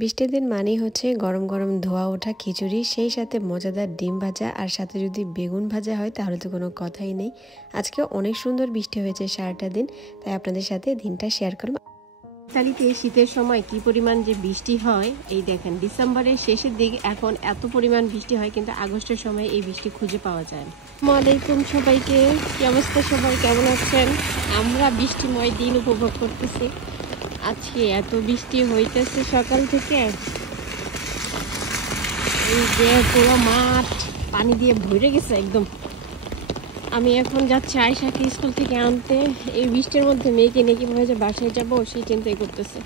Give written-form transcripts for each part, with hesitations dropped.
বৃষ্টির দিন মানেই হচ্ছে গরম গরম ধোয়া ওঠা খিচুড়ি, সেই সাথে মজাদার ডিম ভাজা, আর সাথে যদি বেগুন ভাজা হয় তাহলে তো কোনো কথাই নেই। আজকে অনেক সুন্দর বৃষ্টি হয়েছে সারাটা দিন, তাই আপনাদের সাথে দিনটা শেয়ার করব। তারিখে শীতের সময় কি পরিমাণ যে বৃষ্টি হয়, এই দেখেন ডিসেম্বরের শেষের দিক এখন এত পরিমাণ বৃষ্টি হয়, কিন্তু আগস্টের সময় এই বৃষ্টি খুঁজে পাওয়া যায় না। আসসালামু আলাইকুম সবাইকে, কি অবস্থা, সবাই কেমন আছেন? আমরা বৃষ্টিময় দিন উপভোগ করতেছি। আজকে এত বৃষ্টি হইতেছে সকাল থেকে, এই যে পুরো মাঠ পানি দিয়ে ভরে গেছে একদম। আমি এখন যাচ্ছি আয়শাকে স্কুল থেকে আনতে। এই বৃষ্টির মধ্যে মেয়েকে নিয়ে কীভাবে যে বাসায় যাবো সেই চিন্তাই করতেছে।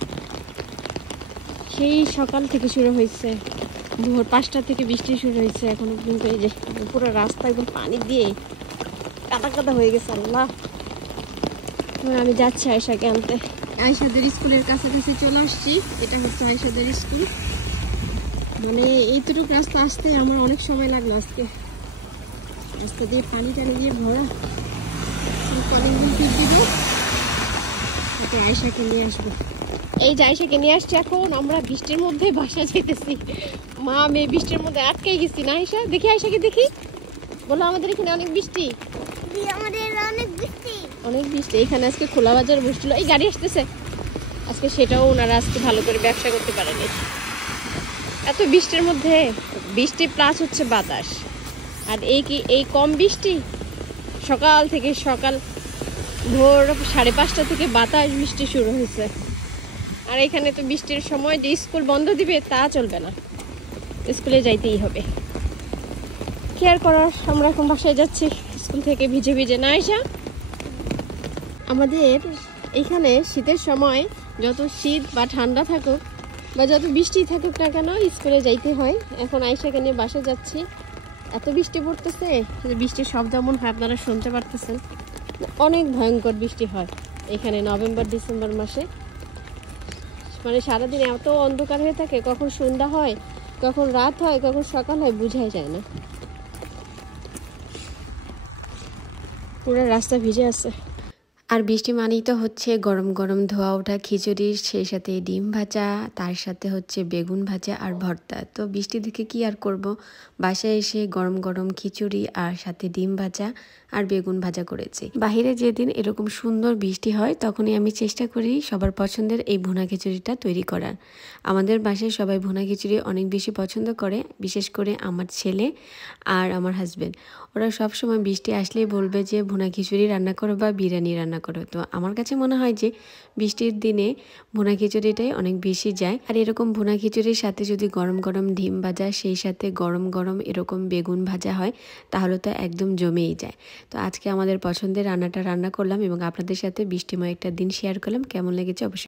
সেই সকাল থেকে শুরু হয়েছে, ভোর 5টা থেকে বৃষ্টি শুরু হয়েছে এখনো পর্যন্ত। এই যে পুরো রাস্তা একদম পানি দিয়ে কাদা কাদা হয়ে গেছে। আল্লাহ, আমি যাচ্ছি আয়শাকে আনতে। আয়শাদের স্কুলের কাছাকাছি চলে আসছি। এটা হচ্ছে আয়শাদের স্কুল। মানে এইটুকু রাস্তা আসতে আমার অনেক সময় লাগলো আজকে। রাস্তা দিয়ে পানি টানি দিয়ে ভরা, অনেকদিন ফিট দিব, তাতে আয়শাকে নিয়ে আসবো। এই যে আয়শাকে নিয়ে আসছি, এখন আমরা বৃষ্টির মধ্যে বাসা যেতেছি। মা মেয়ে বৃষ্টির মধ্যে আটকে গেছি না। আয়শা দেখি, আয়শাকে দেখি, বলো আমাদের এখানে অনেক বৃষ্টি। অনেক বৃষ্টি এখানে। আজকে খোলা বাজার বসছিল, এই গাড়ি আসতেছে আজকে, সেটাও ওনারা আজকে ভালো করে ব্যবসা করতে পারেনি। এত বৃষ্টির মধ্যে, বৃষ্টি প্লাস হচ্ছে বাতাস, আর এই কম বৃষ্টি। সকাল থেকে, সকাল ভোর 5:30 থেকে বাতাস বৃষ্টি শুরু হয়েছে। আর এখানে তো বৃষ্টির সময় যে স্কুল বন্ধ দিবে তা চলবে না, স্কুলে যাইতেই হবে। কি আর করার, আমরা এখন বাসায় যাচ্ছি স্কুল থেকে ভিজে ভিজে। না আয়শা, আমাদের এখানে শীতের সময় যত শীত বা ঠান্ডা থাকুক বা যত বৃষ্টি থাকুক না কেন, স্কুলে যাইতে হয়। এখন আয়শাকে নিয়ে বাসায় যাচ্ছি। এত বৃষ্টি পড়তেছে, বৃষ্টির শব্দ এমন হয় আপনারা শুনতে পারতেছেন। অনেক ভয়ঙ্কর বৃষ্টি হয় এখানে নভেম্বর ডিসেম্বর মাসে। মানে সারাদিন এত অন্ধকার হয়ে থাকে, কখন সন্ধ্যা হয়, কখন রাত হয়, কখন সকাল হয়, বোঝাই যায় না। পুরো রাস্তা ভিজে আছে। আর বৃষ্টি মানেই তো হচ্ছে গরম গরম ধোয়া ওঠা খিচুড়ি, সেই সাথে ডিম ভাজা, তার সাথে হচ্ছে বেগুন ভাজা আর ভর্তা। তো বৃষ্টি দেখে কি আর করব, বাসায় এসে গরম গরম খিচুড়ি আর সাথে ডিম ভাজা আর বেগুন ভাজা করেছি। বাহিরে যেদিন এরকম সুন্দর বৃষ্টি হয় তখনই আমি চেষ্টা করি সবার পছন্দের এই ভুনা খিচুড়িটা তৈরি করার। আমাদের বাসায় সবাই ভুনা খিচুড়ি অনেক বেশি পছন্দ করে, বিশেষ করে আমার ছেলে আর আমার হাজব্যান্ড। ওরা সবসময় বৃষ্টি আসলেই বলবে যে ভুনা খিচুড়ি রান্না করো বা বিরিয়ানি রান্না করো। তো আমার কাছে মনে হয় যে বৃষ্টির দিনে ভুনা খিচুড়িটাই অনেক বেশি যায়। আর এরকম ভুনা খিচুড়ির সাথে যদি গরম গরম ডিম ভাজা, সেই সাথে গরম গরম এরকম বেগুন ভাজা হয় তাহলে তো একদম জমেই যায়। তো আজকে আমাদের পছন্দের রান্নাটা রান্না করলাম এবং আপনাদের সাথে বৃষ্টিময় একটা দিন শেয়ার করলাম। কেমন লেগেছে অবশ্যই